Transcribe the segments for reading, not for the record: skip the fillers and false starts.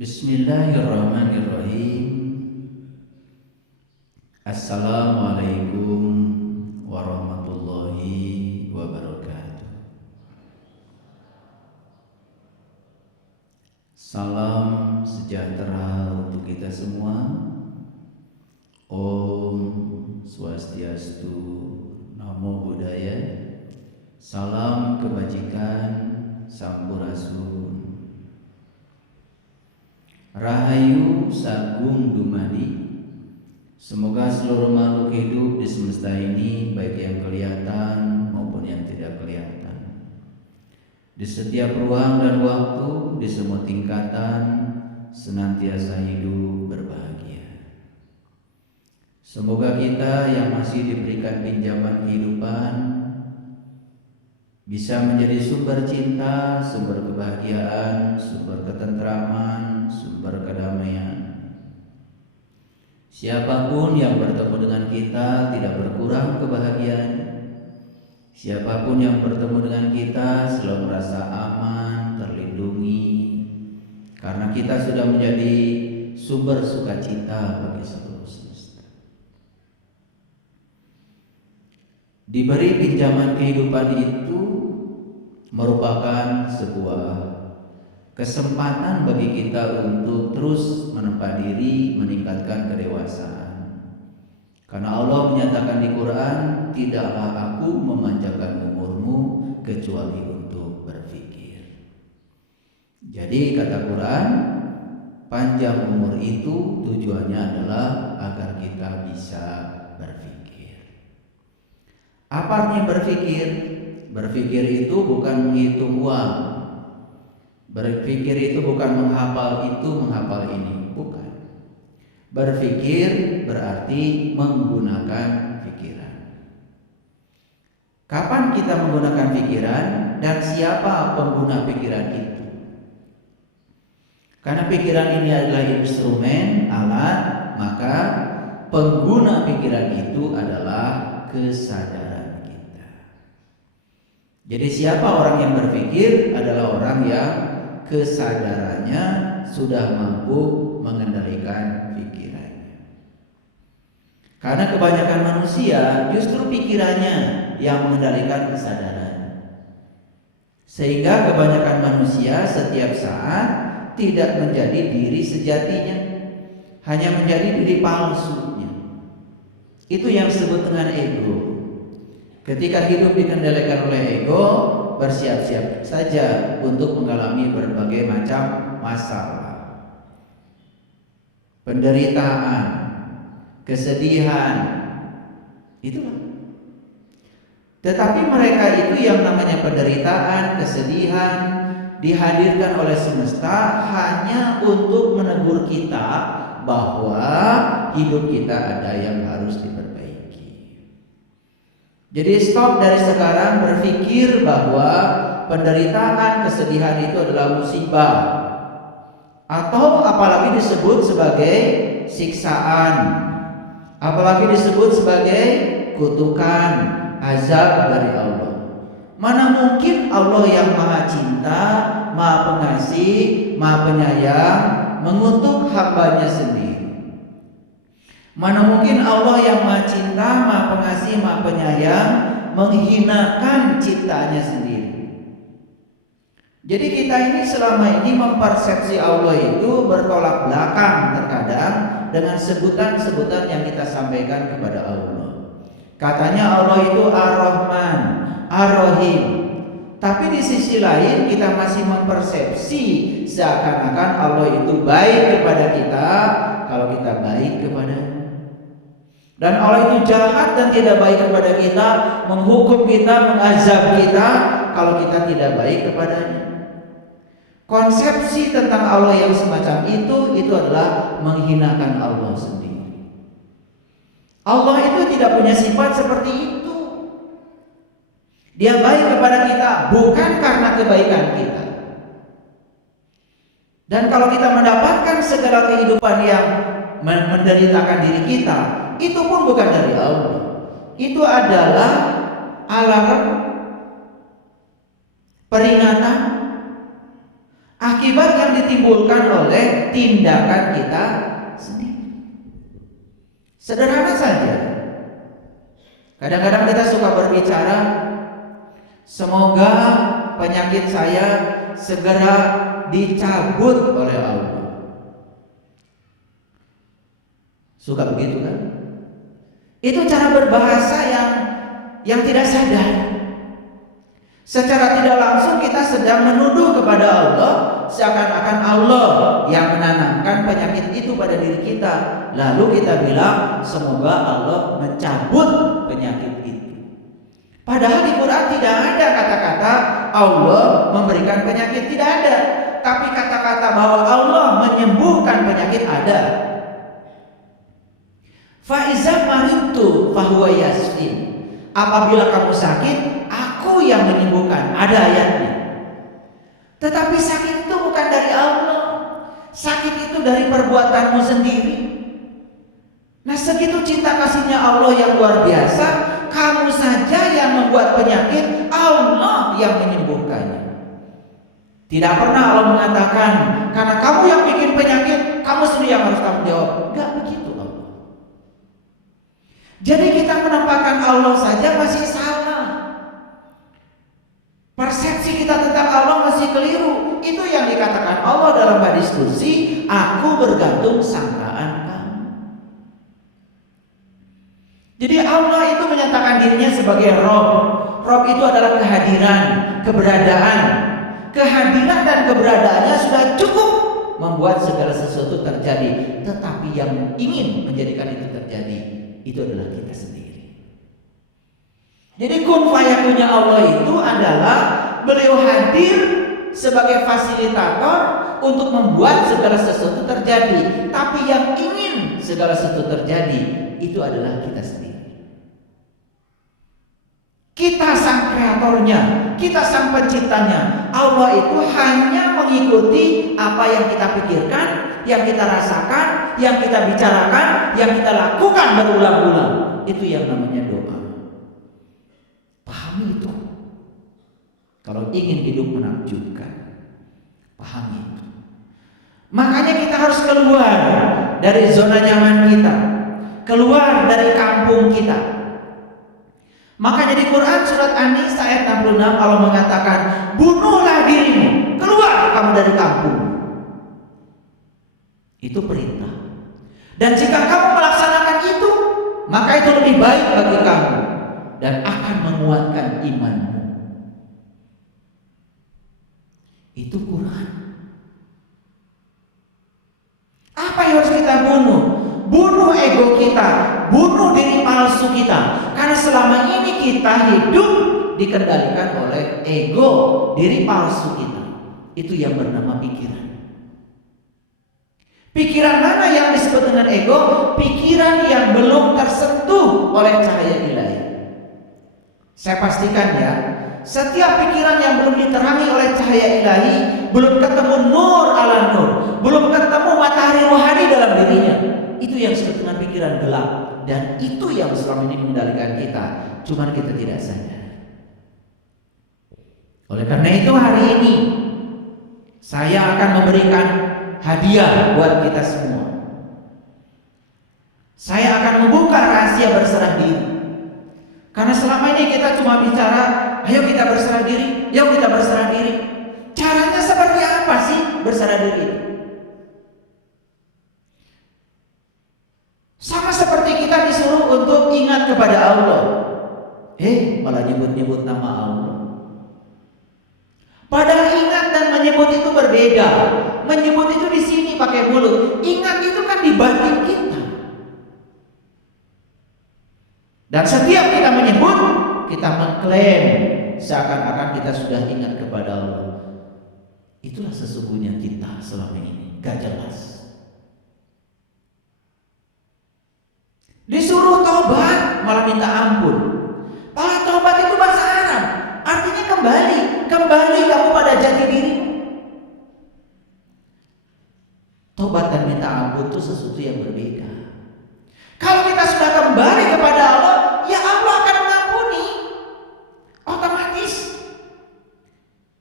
Bismillahirrahmanirrahim. Assalamualaikum warahmatullahi wabarakatuh. Salam sejahtera untuk kita semua. Om Swastiastu, Namo Buddhaya. Salam kebajikan, Sampurasun. Rahayu Sagung Dumadi. Semoga seluruh makhluk hidup di semesta ini, baik yang kelihatan maupun yang tidak kelihatan, di setiap ruang dan waktu, di semua tingkatan, senantiasa hidup berbahagia. Semoga kita yang masih diberikan pinjaman kehidupan bisa menjadi sumber cinta, sumber kebahagiaan, sumber ketentraman, sumber kedamaian. Siapapun yang bertemu dengan kita tidak berkurang kebahagiaannya. Siapapun yang bertemu dengan kita selalu merasa aman, terlindungi, karena kita sudah menjadi sumber sukacita bagi seluruh semesta. Diberi pinjaman kehidupan itu merupakan sebuah kesempatan bagi kita untuk terus menempa diri, meningkatkan kedewasaan. Karena Allah menyatakan di Quran, tidaklah aku memanjangkan umurmu kecuali untuk berpikir. Jadi kata Quran, panjang umur itu tujuannya adalah agar kita bisa berpikir. Apa artinya berpikir? Berpikir itu bukan menghitung uang. Berpikir itu bukan menghafal itu, menghafal ini, bukan. Berpikir berarti menggunakan pikiran. Kapan kita menggunakan pikiran dan siapa pengguna pikiran itu? Karena pikiran ini adalah instrumen, alat, maka pengguna pikiran itu adalah kesadaran. Jadi siapa orang yang berpikir adalah orang yang kesadarannya sudah mampu mengendalikan pikirannya. Karena kebanyakan manusia justru pikirannya yang mengendalikan kesadaran. Sehingga kebanyakan manusia setiap saat tidak menjadi diri sejatinya, hanya menjadi diri palsunya. Itu yang disebut dengan ego. Ketika hidup dikendalikan oleh ego, bersiap-siap saja untuk mengalami berbagai macam masalah, penderitaan, kesedihan, itulah. Tetapi mereka itu yang namanya penderitaan, kesedihan dihadirkan oleh semesta hanya untuk menegur kita bahwa hidup kita ada yang harus diperbaiki. Jadi stop dari sekarang berpikir bahwa penderitaan, kesedihan itu adalah musibah, atau apalagi disebut sebagai siksaan, apalagi disebut sebagai kutukan, azab dari Allah. Mana mungkin Allah yang maha cinta, maha pengasih, maha penyayang mengutuk hambanya sendiri. Mana mungkin Allah yang maha cinta, maha pengasih, maha penyayang menghinakan ciptaannya sendiri. Jadi kita ini selama ini mempersepsi Allah itu bertolak belakang terkadang dengan sebutan-sebutan yang kita sampaikan kepada Allah. Katanya Allah itu Ar-Rahman, Ar-Rahim. Tapi di sisi lain kita masih mempersepsi seakan-akan Allah itu baik kepada kita kalau kita baik kepadanya. Dan Allah itu jahat dan tidak baik kepada kita, menghukum kita, mengazab kita kalau kita tidak baik kepadanya. Konsepsi tentang Allah yang semacam itu adalah menghinakan Allah sendiri. Allah itu tidak punya sifat seperti itu. Dia baik kepada kita bukan karena kebaikan kita. Dan kalau kita mendapatkan segala kehidupan yang menderitakan diri kita, itu pun bukan dari Allah. Itu adalah alarm, peringatan Akibat yang ditimbulkan oleh tindakan kita sendiri. Sederhana saja. Kadang-kadang kita suka berbicara, semoga penyakit saya segera dicabut oleh Allah. Suka begitu kan? Itu cara berbahasa yang tidak sadar. Secara tidak langsung kita sedang menuduh kepada Allah, seakan-akan Allah yang menanamkan penyakit itu pada diri kita. Lalu kita bilang semoga Allah mencabut penyakit itu. Padahal di Quran tidak ada kata-kata Allah memberikan penyakit, tidak ada. Tapi kata-kata bahwa Allah menyembuhkan penyakit ada. Fa iza maridtu fahuwa yashfin. Apabila kamu sakit, aku yang menyembuhkan. Ada ayatnya. Tetapi sakit itu bukan dari Allah. Sakit itu dari perbuatanmu sendiri. Nah, segitu cinta kasihnya Allah yang luar biasa, kamu saja yang membuat penyakit, Allah yang menyembuhkannya. Tidak pernah Allah mengatakan, karena kamu yang bikin penyakit, kamu sendiri yang harus tanggung jawab. Enggak begitu Allah. Jadi kita menempatkan Allah saja masih salah. Persepsi kita tentang Allah masih keliru. Itu yang dikatakan Allah dalam hadis kursi, aku bergantung sangkaan kamu. Jadi Allah itu menyatakan dirinya sebagai Rob. Rob itu adalah kehadiran, keberadaan. Kehadiran dan keberadaannya sudah cukup membuat segala sesuatu terjadi. Tetapi yang ingin menjadikan itu terjadi, itu adalah kita sendiri. Jadi kun fayakunnya Allah itu adalah beliau hadir sebagai fasilitator untuk membuat segala sesuatu terjadi. Tapi yang ingin segala sesuatu terjadi itu adalah kita sendiri. Kita sang kreatornya, kita sang penciptanya. Allah itu hanya mengikuti apa yang kita pikirkan, yang kita rasakan, yang kita bicarakan, yang kita lakukan berulang-ulang. Itu yang namanya doa. Pahami itu. Kalau ingin hidup menakjubkan, pahami itu. Makanya kita harus keluar dari zona nyaman kita, keluar dari kampung kita. Makanya di Quran surat An-Nisa ayat 66 Allah mengatakan, bunuhlah dirimu, keluar kamu dari kampung. Itu perintah. Dan jika kamu melaksanakan itu, maka itu lebih baik bagi kamu dan akan menguatkan imanmu. Itu Quran. Apa yang harus kita bunuh? Bunuh ego kita, bunuh diri palsu kita. Karena selama ini kita hidup dikendalikan oleh ego, diri palsu kita. Itu yang bernama pikiran. Pikiran mana yang disebut dengan ego? Pikiran yang belum tersentuh oleh cahaya ilahi. Saya pastikan ya, setiap pikiran yang belum diterangi oleh cahaya ilahi, belum ketemu nur ala nur, belum ketemu matahari rohani dalam dirinya, itu yang disebut dengan pikiran gelap. Dan itu yang selama ini mengendalikan kita, cuma kita tidak sadar. Oleh karena itu hari ini saya akan memberikan hadiah buat kita semua. Saya akan membuka rahasia berserah diri. Karena selama ini kita cuma bicara, ayo kita berserah diri, yuk kita berserah diri. Caranya seperti apa sih berserah diri? Sama seperti kita disuruh untuk ingat kepada Allah. Malah nyebut-nyebut nama Allah. Padahal ingat dan menyebut itu berbeda. Menyebut itu di sini pakai mulut. Ingat itu kan di batin kita. Dan setiap kita menyebut, kita mengklaim seakan-akan kita sudah ingat kepada Allah. Itulah sesungguhnya kita selama ini, gak jelas. Disuruh tobat malah minta ampun. Padahal tobat itu bahasa Arab, artinya kembali kamu pada jati diri. Tobat dan minta ampun itu sesuatu yang berbeda. Kalau kita sudah kembali kepada Allah, ya Allah akan mengampuni otomatis.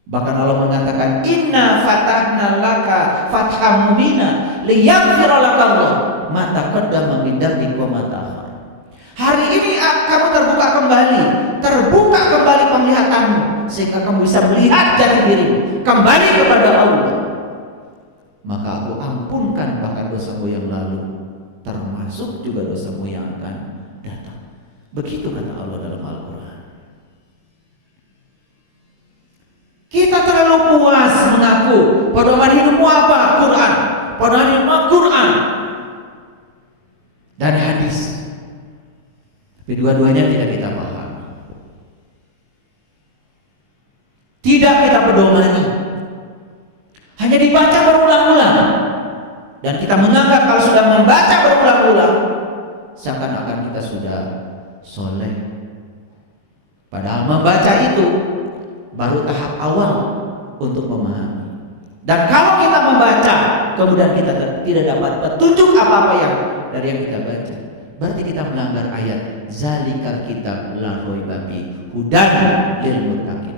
Bahkan Allah mengatakan mengatakan, "Inna fatahna laka fatham mubina liyaghfira laka Allah ma taqaddama min dzambika wa ma ta'akhkhar." Hari ini kamu terbuka kembali penglihatanmu sehingga kamu bisa melihat jati dirimu kembali kepada Allah. Maka aku ampunkan bahkan dosamu yang lalu, termasuk juga dosamu yang akan datang. Begitu kata Allah dalam Al-Quran. Kita terlalu puas mengaku pedoman hidupmu apa? Quran. Pedoman hidupmu Quran dan hadis. Tapi dua-duanya tidak kita pahami, tidak kita pedomani, hanya dibaca berulang-ulang. Dan kita menganggap kalau sudah membaca berulang-ulang seakan-akan kita sudah soleh. Padahal membaca itu baru tahap awal untuk memahami. Dan kalau kita membaca kemudian kita tidak dapat petunjuk apa-apa yang dari yang kita baca, berarti kita melanggar ayat zalikal kitab la raiba fihi hudan lil muttaqin.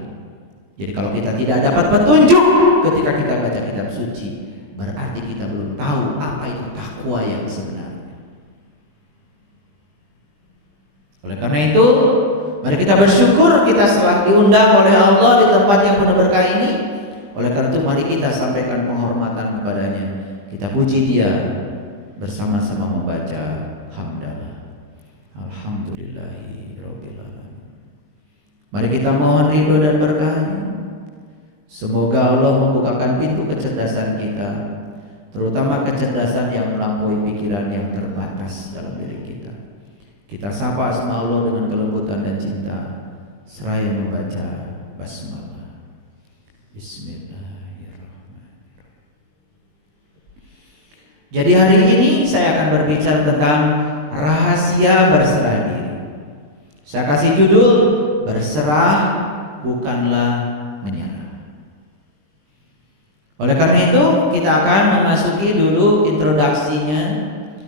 Jadi kalau kita tidak dapat petunjuk ketika kita baca kitab suci, berarti kita belum tahu apa itu takwa yang sebenarnya. Oleh karena itu, mari kita bersyukur kita telah diundang oleh Allah di tempat yang penuh berkah ini. Oleh karena itu, mari kita sampaikan penghormatan kepadanya. Kita puji Dia bersama-sama membaca hamdalah. Alhamdulillahirabbil alamin. Mari kita mohon ridho dan berkah. Semoga Allah membukakan pintu kecerdasan kita, terutama kecerdasan yang melampaui pikiran yang terbatas dalam diri kita. Kita sapa asma Allah dengan kelembutan dan cinta, seraya membaca basmalah. Bismillahirrahmanirrahim. Jadi hari ini saya akan berbicara tentang rahasia berserah diri. Saya kasih judul, berserah bukanlah menyerah. Oleh karena itu kita akan memasuki dulu introduksinya,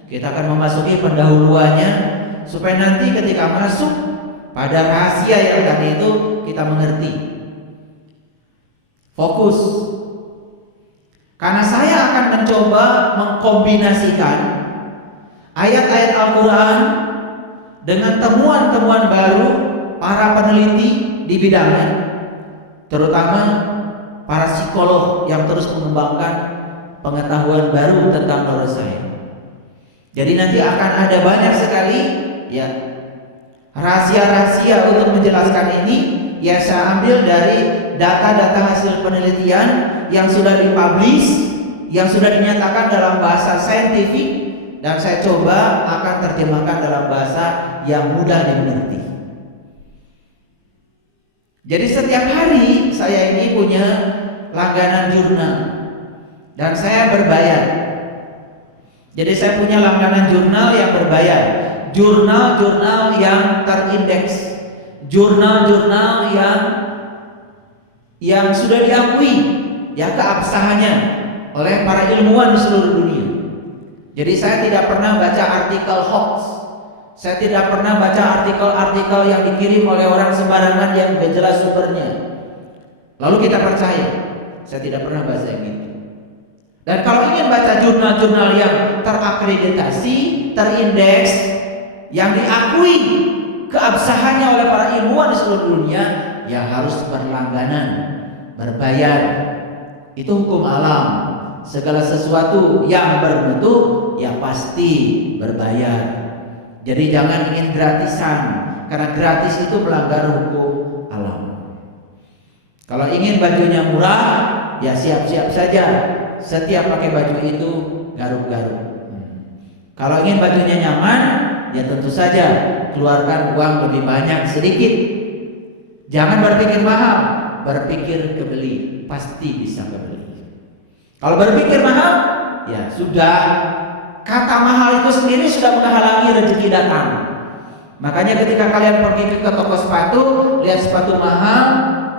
kita akan memasuki pendahuluannya, supaya nanti ketika masuk pada rahasia yang tadi itu kita mengerti, fokus. Karena saya akan mencoba mengkombinasikan ayat-ayat Al-Quran dengan temuan-temuan baru para peneliti di bidangnya, terutama para psikolog yang terus mengembangkan pengetahuan baru tentang neuroscience. Jadi nanti akan ada banyak sekali ya rahasia-rahasia untuk menjelaskan ini. Ya saya ambil dari data-data hasil penelitian yang sudah dipublish, yang sudah dinyatakan dalam bahasa saintifik, dan saya coba akan terjemahkan dalam bahasa yang mudah dimengerti. Jadi setiap hari saya ini punya langganan jurnal dan saya berbayar. Jadi saya punya langganan jurnal yang berbayar, jurnal-jurnal yang terindeks, jurnal-jurnal yang sudah diakui ya keabsahannya oleh para ilmuwan di seluruh dunia. Jadi saya tidak pernah baca artikel hoax. Saya tidak pernah baca artikel-artikel yang dikirim oleh orang sembarangan yang tidak jelas sumbernya, lalu kita percaya. Saya tidak pernah baca yang itu. Dan kalau ingin baca jurnal-jurnal yang terakreditasi, terindeks, yang diakui keabsahannya oleh para ilmuwan di seluruh dunia, ya harus berlangganan, berbayar. Itu hukum alam. Segala sesuatu yang bermutu ya pasti berbayar. Jadi jangan ingin gratisan, karena gratis itu melanggar hukum alam. Kalau ingin bajunya murah, ya siap-siap saja. Setiap pakai baju itu garuk-garuk. Kalau ingin bajunya nyaman, ya tentu saja keluarkan uang lebih banyak sedikit. Jangan berpikir mahal, berpikir kebeli, pasti bisa kebeli. Kalau berpikir mahal, ya sudah. Kata mahal itu sendiri sudah menghalangi rezeki datang. Makanya ketika kalian pergi ke toko sepatu, lihat sepatu mahal,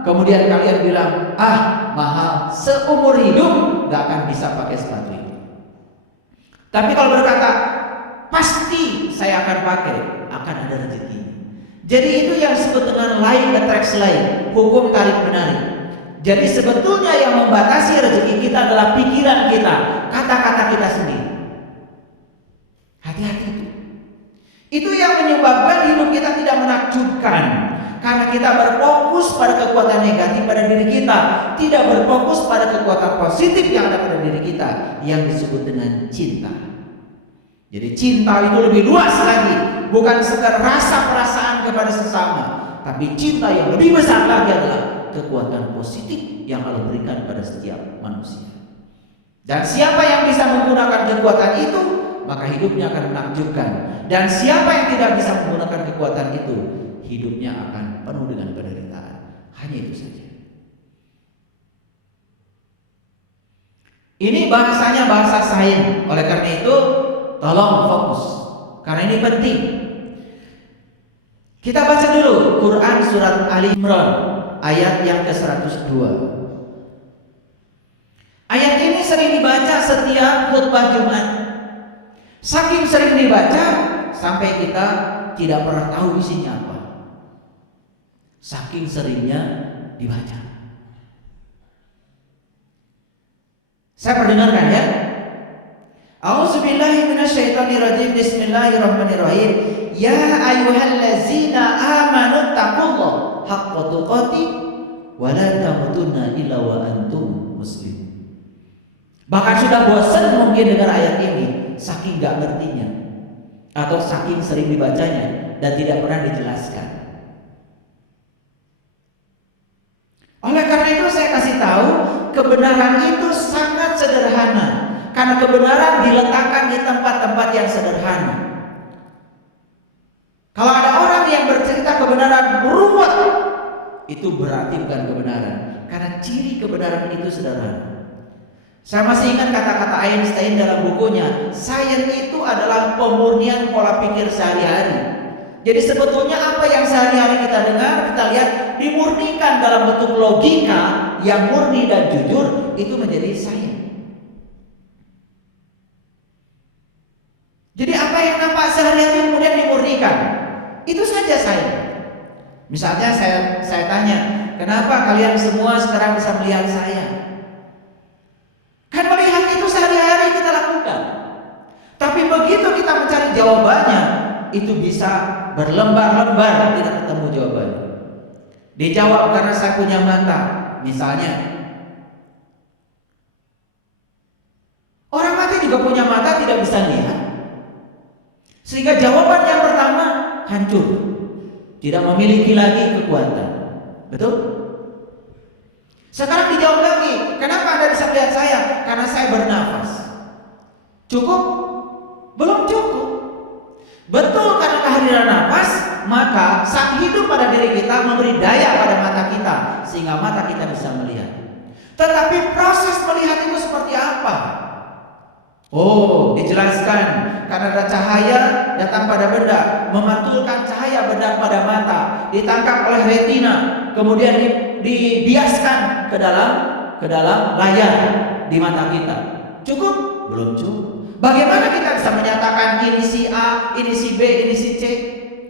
kemudian kalian bilang, mahal, seumur hidup gak akan bisa pakai sepatu itu. Tapi kalau berkata, pasti saya akan pakai, akan ada rezeki. Jadi itu yang disebut dengan law attraction, hukum tarik menarik. Jadi sebetulnya yang membatasi rezeki kita adalah pikiran kita, kata-kata kita sendiri. Hati-hati itu. Itu yang menyebabkan hidup kita tidak menakjubkan. Karena kita berfokus pada kekuatan negatif pada diri kita, tidak berfokus pada kekuatan positif yang ada pada diri kita, yang disebut dengan cinta. Jadi cinta itu lebih luas lagi, bukan sekedar rasa perasaan kepada sesama, tapi cinta yang lebih besar lagi adalah kekuatan positif yang Allah berikan pada setiap manusia. Dan siapa yang bisa menggunakan kekuatan itu, maka hidupnya akan menakjubkan. Dan siapa yang tidak bisa menggunakan kekuatan itu, hidupnya akan penuh dengan penderitaan. Hanya itu saja. Ini bahasanya bahasa sains. Oleh karena itu, tolong fokus, karena ini penting. Kita baca dulu Quran surat Ali Imran ayat yang ke-102. Ayat ini sering dibaca setiap khutbah Jumat. Saking sering dibaca sampai kita tidak pernah tahu isinya apa. Saking seringnya dibaca. Saya perdengarkan ya. A'udzubillahi minasyaitonirrajim. Bismillahirrahmanirrahim. Ya ayyuhallazina amanu taqullaha haqqa tuqatih wa la tamutunna illa wa antum muslimun. Bahkan sudah bosan mungkin dengar ayat ini, saking gak ngertinya atau saking sering dibacanya dan tidak pernah dijelaskan. Oleh karena itu saya kasih tahu, kebenaran itu sangat sederhana. Karena kebenaran diletakkan di tempat-tempat yang sederhana. Kalau ada orang yang bercerita kebenaran ruwet, itu berarti bukan kebenaran. Karena ciri kebenaran itu sederhana. Saya masih ingat kata-kata Einstein dalam bukunya, sains itu adalah pemurnian pola pikir sehari-hari. Jadi sebetulnya apa yang sehari-hari kita dengar, kita lihat dimurnikan dalam bentuk logika yang murni dan jujur, itu menjadi sains. Jadi apa yang nampak sehari-hari kemudian dimurnikan, itu saja sains. Misalnya saya tanya, kenapa kalian semua sekarang bisa melihat saya? Kan melihat itu sehari-hari kita lakukan. Tapi begitu kita mencari jawabannya, itu bisa berlembar-lembar tidak ketemu jawabannya. Dijawab karena saya punya mata, misalnya. Orang mati juga punya mata, tidak bisa lihat. Sehingga jawaban yang pertama hancur, tidak memiliki lagi kekuatan. Betul? Sekarang dijawab lagi, kenapa Anda bisa melihat saya? Karena saya bernafas. Cukup? Belum cukup. Betul, karena kehadiran nafas, maka saat hidup pada diri kita memberi daya pada mata kita, sehingga mata kita bisa melihat. Tetapi proses melihat itu seperti apa? Oh, dijelaskan, karena ada cahaya datang pada benda, memantulkan cahaya benda pada mata, ditangkap oleh retina, kemudian dibiaskan ke dalam layar di mata kita. Cukup? Belum cukup. Bagaimana kita bisa menyatakan ini si A, ini si B, ini si C?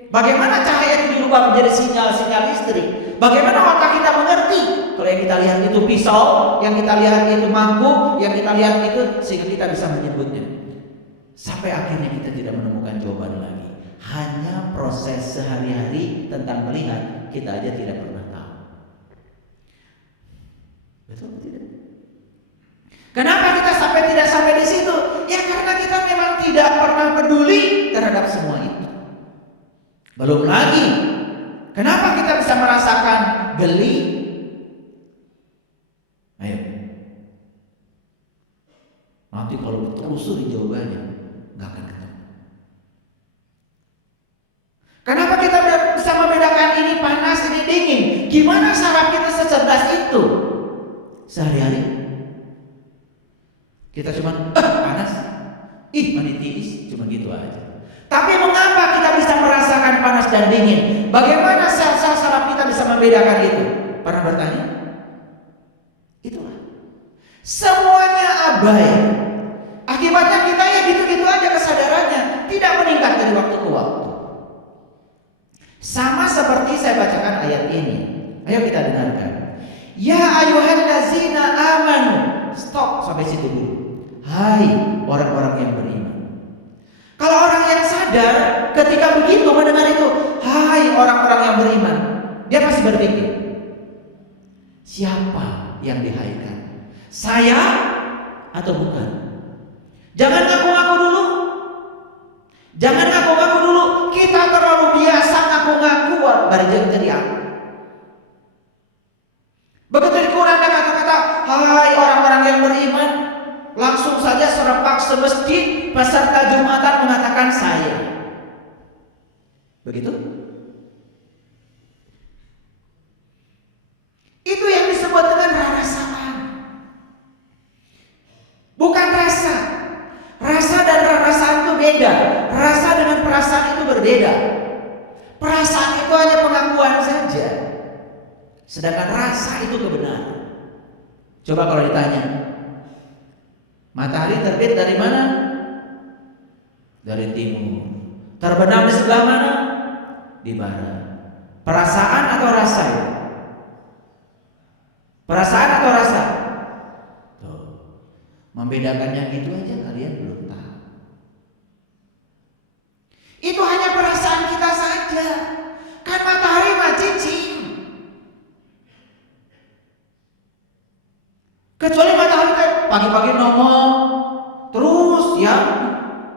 Bagaimana cahaya itu dirubah menjadi sinyal-sinyal listrik? Bagaimana otak kita mengerti? Kalau yang kita lihat itu pisau, yang kita lihat itu mangkuk, yang kita lihat itu, sehingga kita bisa menyebutnya. Sampai akhirnya kita tidak menemukan jawaban lagi. Hanya proses sehari-hari tentang melihat, kita aja tidak pernah tahu. Betul tidak? Kenapa kita tidak sampai di situ? Ya karena kita memang tidak pernah peduli terhadap semua itu. Belum lagi, kenapa kita bisa merasakan geli? Ayo, nanti kalau ditelusuri jawabannya nggak akan ketemu. Kenapa kita bisa membedakan ini panas, ini dingin? Gimana saraf kita secerdas itu? Sehari-hari kita cuma panas, manitis, cuma gitu aja. Tapi mengapa kita bisa merasakan panas dan dingin? Bagaimana sel-sel saraf kita bisa membedakan itu? Pernah bertanya? Itulah. Semuanya abai. Akibatnya kita ya gitu-gitu aja kesadarannya, tidak meningkat dari waktu ke waktu. Sama seperti saya bacakan ayat ini. Ayo kita dengarkan. Ya ayyuhallazina amanu. Stop sampai situ dulu. Hai orang-orang yang beriman. Kalau orang yang sadar ketika begitu mendengar itu, hai orang-orang yang beriman, dia pasti berpikir, siapa yang dihaikan? Saya atau bukan? Jangan ngaku-ngaku dulu. Jangan ngaku-ngaku dulu. Kita terlalu biasa ngaku-ngaku barjeng ceria. Begitu dikurang kata-kata, hai orang-orang yang beriman, langsung saja serempak semesjid peserta Jumatan mengatakan saya. Begitu? Itu yang disebut dengan rarasaan. Bukan rasa. Rasa dan rarasaan itu beda. Rasa dengan perasaan itu berbeda. Perasaan itu hanya pengakuan saja. Sedangkan rasa itu kebenaran. Coba kalau ditanya, matahari terbit dari mana? Dari timur. Terbenam di sebelah mana? Di barat. Perasaan atau rasa itu? Perasaan atau rasa? Tuh. Membedakannya gitu aja kalian belum tahu. Itu hanya perasaan kita saja. Kan matahari mah cicing. Kecuali matahari pagi-pagi nongol terus ya.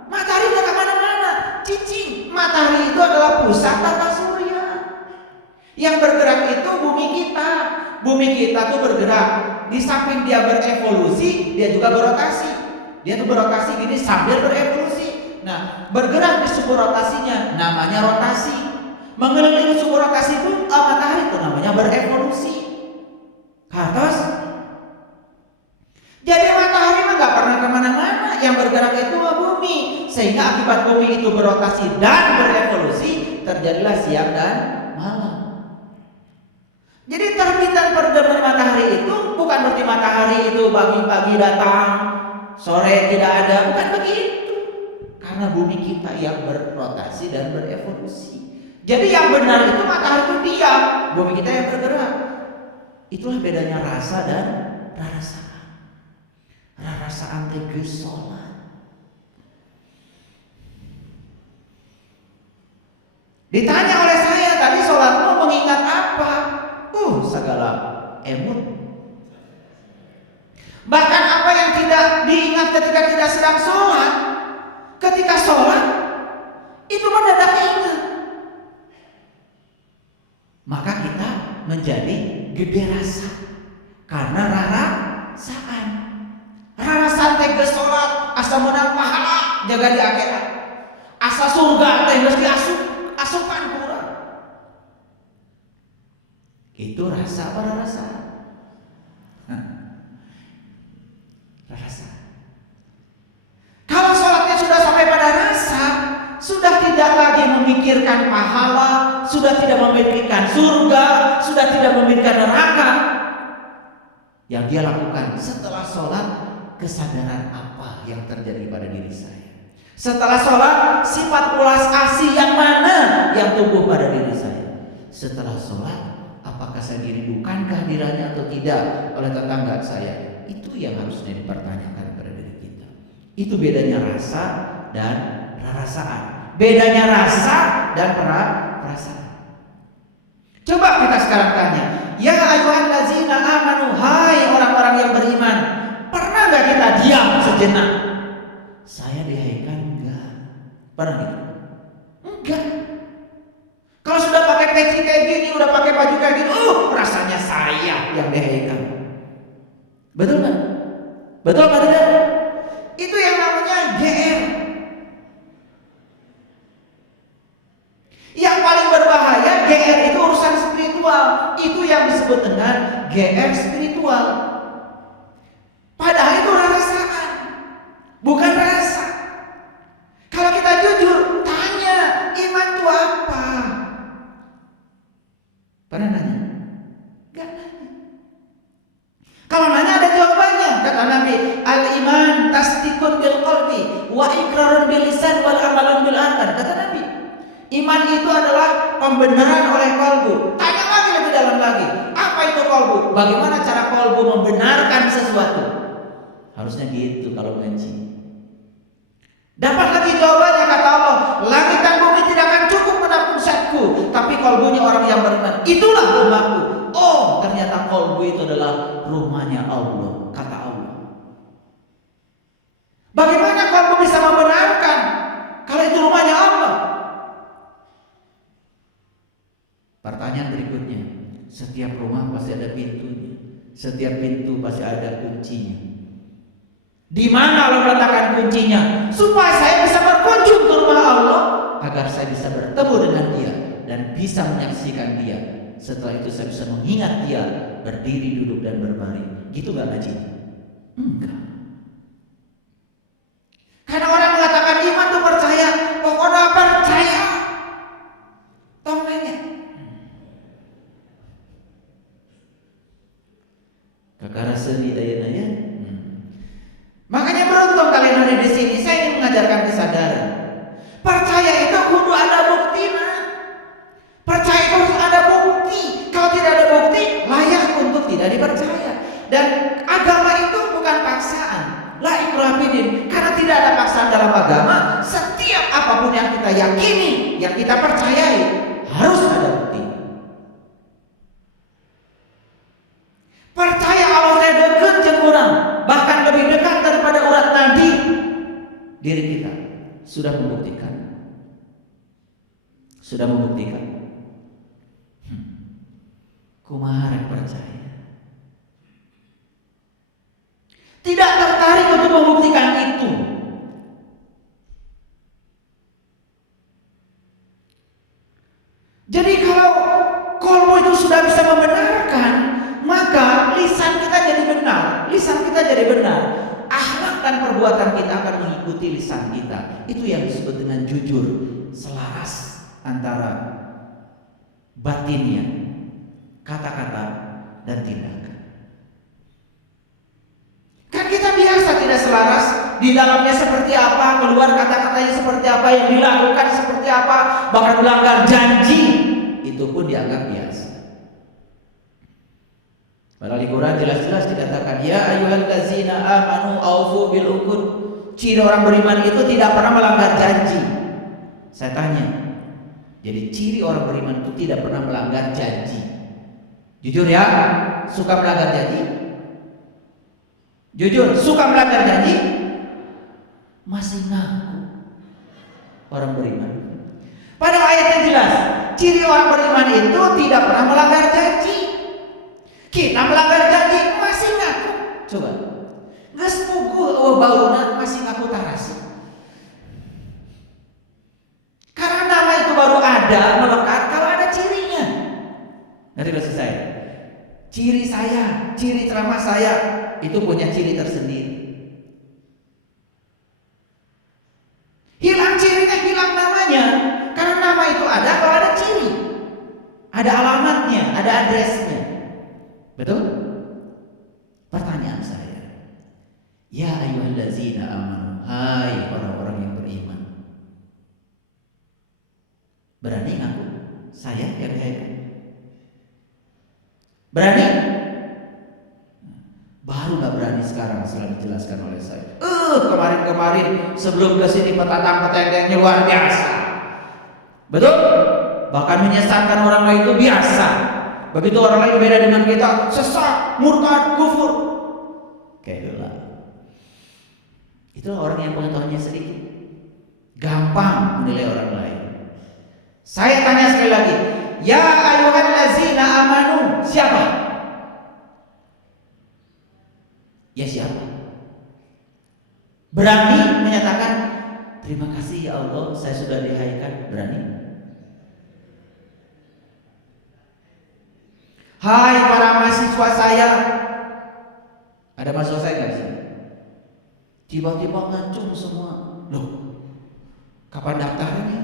Matahari tidak kemana-mana, cicing. Matahari itu adalah pusat tata surya. Yang bergerak itu bumi kita. Bumi kita tuh bergerak. Di samping dia berevolusi, dia juga berotasi. Dia tuh berotasi gini sambil berevolusi. Nah, bergerak di sumbu rotasinya namanya rotasi. Mengelilingi sumbu rotasi pun matahari itu namanya berevolusi. Kartos. Jadi matahari mah nggak pernah kemana-mana. Yang bergerak itu bumi. Sehingga akibat bumi itu berotasi dan berevolusi, terjadilah siang dan malam. Jadi terbit dan terbenam matahari itu bukan berarti matahari itu pagi-pagi datang, sore tidak ada, bukan begitu. Karena bumi kita yang berrotasi dan berevolusi. Jadi yang benar itu matahari itu diam, bumi kita yang bergerak. Itulah bedanya rasa dan rarasaan. Rarasaan teges sholat. Ditanya oleh saya tadi, sholatmu mengingat apa? Segala emut. Bahkan apa yang tidak diingat ketika tidak sedang sholat, ketika sholat itu mendadak ingat. Maka kita menjadi gede rasa karena rarasaan. Rarasaan teges sholat, asa menang pahala jaga di akhirat. Asa surga teh geus asupan kurang. Itu rasa apa rasa? Rasa. Kalau sholatnya sudah sampai pada rasa, sudah tidak lagi memikirkan pahala, sudah tidak memikirkan surga, sudah tidak memikirkan neraka. Yang dia lakukan setelah sholat, kesadaran apa yang terjadi pada diri saya? Setelah sholat, sifat ulas asih yang mana yang tumbuh pada diri saya? Setelah sholat, apakah saya dirindukan kehadirannya atau tidak oleh tetangga saya? Itu yang harus dipertanyakan pada diri kita. Itu bedanya rasa dan rarasaan. Bedanya rasa dan perasaan. Coba kita sekarang tanya, ya ayyuhallazina amanu, hai orang-orang yang beriman, pernah nggak kita diam sejenak? Saya dihaikan enggak? Pernah gitu? Enggak. Kalau sudah pakai peci kayak gini, udah pakai baju kayak gini, rasanya saya yang dihaikan. Betul nggak? Betul nggak tidak? Itu yang namanya GR. Yang paling berbahaya GR itu urusan spiritual. Itu yang disebut dengan GR spiritual. Padahal itu rarasaan, bukan rasa. Kalau kita jujur, tanya iman itu apa? Pernah nanya? Gak nanya. Kalau nanya ada jawabannya. Kata Nabi, al-iman tasdiqun bil qalbi wa iqrarun bil lisan wal amalun bil arkan. Kata Nabi, iman itu adalah pembenaran oleh kalbu. Tanya lagi lebih dalam lagi, apa itu kolbu? Bagaimana cara kolbu membenarkan sesuatu? Harusnya gitu kalau ngaji. Dapat lagi jawabannya, kata Allah, langit dan bumi tidak akan cukup menampung zatku, tapi kolbunya orang yang beriman, itulah rumahku. Oh, ternyata kolbu itu adalah rumahnya Allah, kata Allah. Bagaimana kolbu bisa membenarkan kalau itu rumahnya Allah? Pertanyaan berikutnya, setiap rumah pasti ada pintunya, setiap pintu pasti ada kuncinya. Di mana Allah meletakkan kuncinya? Supaya saya bisa berkunjung ke rumah Allah, agar saya bisa bertemu dengan Dia dan bisa menyaksikan Dia. Setelah itu saya bisa mengingat Dia berdiri, duduk dan berbaring. Gitu gak ngaji? Enggak. Karena orang mengatakan iman itu percaya, pokoknya percaya. Tahu nanya? Kakara seni dayana ya. Makanya beruntung kalian hari di sini. Saya ingin mengajarkan kesadaran. Percaya itu kudu ada buktinya. Percaya itu harus ada bukti. Kalau tidak ada bukti, layak untuk tidak dipercaya. Dan agama itu bukan paksaan. La ikraha fid-din. Karena tidak ada paksaan dalam agama. Setiap apapun yang kita yakini, yang kita percayai, harus ada bukti. Percaya Allah saya dekat jeung urang, bahkan lebih dekat daripada urat nadi. Diri kita sudah membuktikan. Sudah membuktikan. Kumaha rek percaya. Tidak tertarik untuk membuktikan itu. Jadi kalau kolbu itu sudah bisa membenarkan, maka lisan kita jadi benar. Lisan kita jadi benar. Akhlak dan perbuatan kita akan mengikuti lisan kita. Itu yang disebut dengan jujur, selaras antara batinnya, kata-kata dan tindakan. Kan kita biasa tidak selaras, di dalamnya seperti apa, keluar kata-katanya seperti apa, yang dilakukan seperti apa, bahkan melanggar janji, itu pun dianggap biasa. Padahal di Quran jelas-jelas dikatakan, ya ayyuhallazina amanu aufu bil uqud. Ciri orang beriman itu tidak pernah melanggar janji. Saya tanya, jadi ciri orang beriman itu tidak pernah melanggar janji. Jujur ya, suka melanggar janji? Jujur, suka melanggar janji? Masih ngaku orang beriman. Pada ayatnya jelas, ciri orang beriman itu tidak pernah melanggar janji. Kita melanggar janji masih ngaku. Coba, geus puguh bauna masih ngaku tarasi. Karena nama itu baru ada melekat kalau ada cirinya. Nanti maksud saya, ciri saya, ciri ceramah saya itu punya ciri tersendiri. Hilang cirinya, hilang namanya. Karena nama itu ada kalau ada ciri, ada alamatnya, ada adresnya. Betul? Pertanyaan saya, ya ayyuhallazina amanu, hai orang-orang yang beriman, berani ngaku saya yang dihaikal? Berani? Baru gak berani sekarang setelah dijelaskan oleh saya. Kemarin-kemarin sebelum ke sini petatang-petendengnya luar biasa. Betul? Bahkan menyesatkan orang lain itu biasa. Begitu orang lain beda dengan kita, sesat, murtad, kufur. Kayak itulah orang yang pengetahuannya sedikit, gampang menilai orang lain. Saya tanya sekali lagi, ya ayyuhallazina amanu, siapa? Ya siapa? Berani menyatakan terima kasih ya Allah, saya sudah dihaikan. Berani? Hai para mahasiswa saya, ada mahasiswa saya nggak sih? Tiba-tiba ngancung semua. Loh, kapan daftarnya?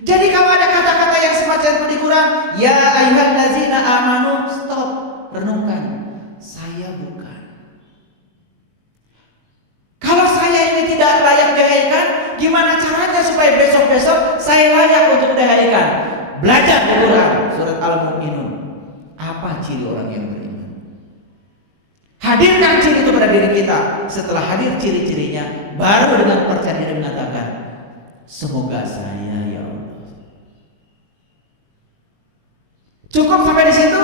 Jadi kalau ada kata-kata yang semacam itu di Quran, ya ayyuhallazina amanu, stop, renungkan. Saya bukan. Kalau saya ini tidak layak dihaikan, gimana caranya supaya besok-besok saya layak untuk dihaikan? belajar Al-Quran surat Al-Mu'minun. Apa ciri orang yang beriman? Hadirkan ciri itu pada diri kita. Setelah hadir ciri-cirinya, baru dengan percaya diri mengatakan, semoga saya ya Allah. Cukup sampai di situ?